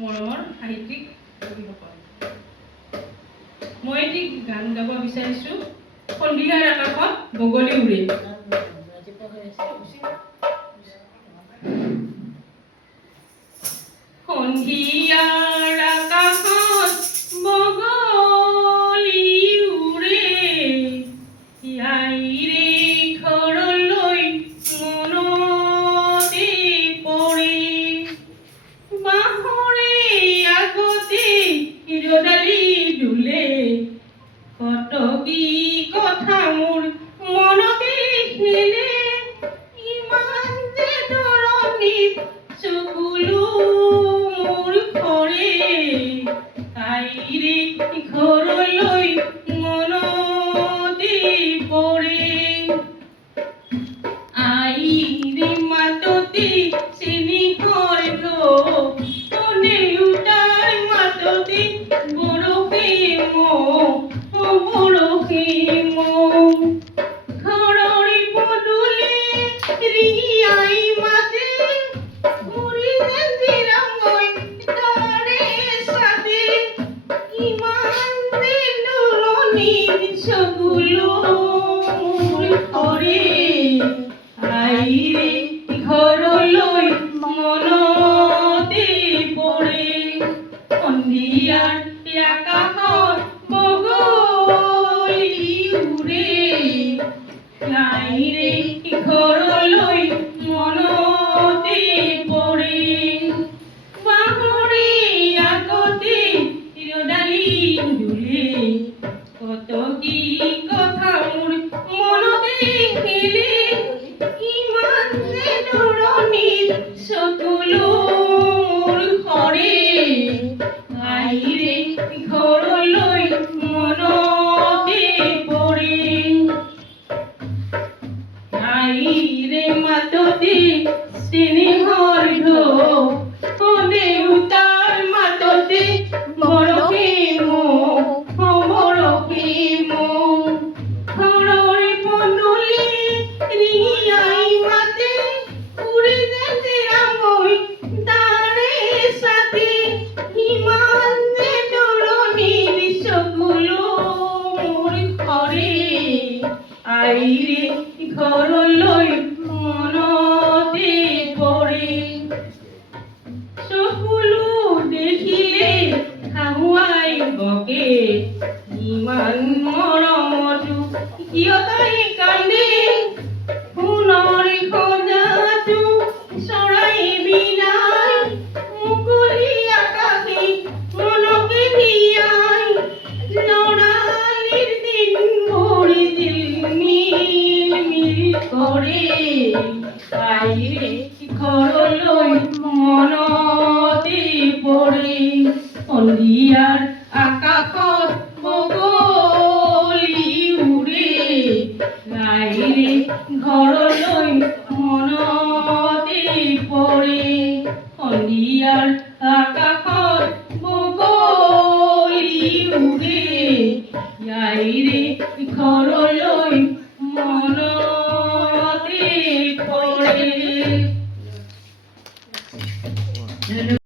মৰমৰ সাহিত্যিক কবিসকল, মই এটি গান গাব বিচাৰিছোঁ। সন্ধিয়াৰ আকাশত বগলী উৰে। সন্ধিয়াৰ আকাশত বগলী উৰে, আইৰে ঘৰলৈ মনতে পৰে। বাঁহৰে আগতে শিৰডালি দোলে, কত কি কথা মোৰ মনতে খেলে। ইমান যে দৰণিত চকুলো মোৰ সৰে, আইৰে ঘৰলৈ মনতে পৰে। আইৰে মাততে চেনিহৰ ঢৌ, দেউতাৰ মাততে বৰষে মৌ, বৰষে মৌ। ঘৰৰে পদূলি ৰিঙিয়াই মাতে, ঘূৰি যেন মই তাৰে ছাদে। ইমান যে দৰণিত চকুলো মোৰ সৰে, আইৰে ঘৰলৈ মনতে পৰে। সন্ধিয়াৰ আকাশত বগলী উৰে, আইৰে ঘৰলৈ মনতে পৰে। বাঁহৰে আগতে শিৰডালি দোলে, কত কি কথা মোৰ মনতে খেলে। ইমান যে দৰণিত চকুলো মোৰ সৰে, আইৰে ঘৰলৈ মনতে পৰে। আইৰে মাততে চেনেহৰ ঢৌ, দেউতাৰ মাততে বৰষে মৌ, বৰষে মৌ। ঘৰৰে পদূলি ৰিঙিয়াই মাতে, ঘূৰি যেন মই তাৰে ছাদে। ইমান যে দৰণিত চকুলো মোৰ সৰে, আইৰে ঘৰলৈ মনতে পৰে। চকুলো দেখিলে হাহুৱাই বকে, ইমান মৰমতো কিয় তাই কান্দে। সোণৰ সজাটো চৰাই বিনাই, মুকলি আকাশে মনকে নিয়াই। লৰালিৰ দিনবোৰ জিলমিল মিল কৰে, আইৰে ঘৰলৈ মনতে পৰে। সন্ধিয়াৰ আকাশত বগলী উৰে, আইৰে ঘৰলৈ মন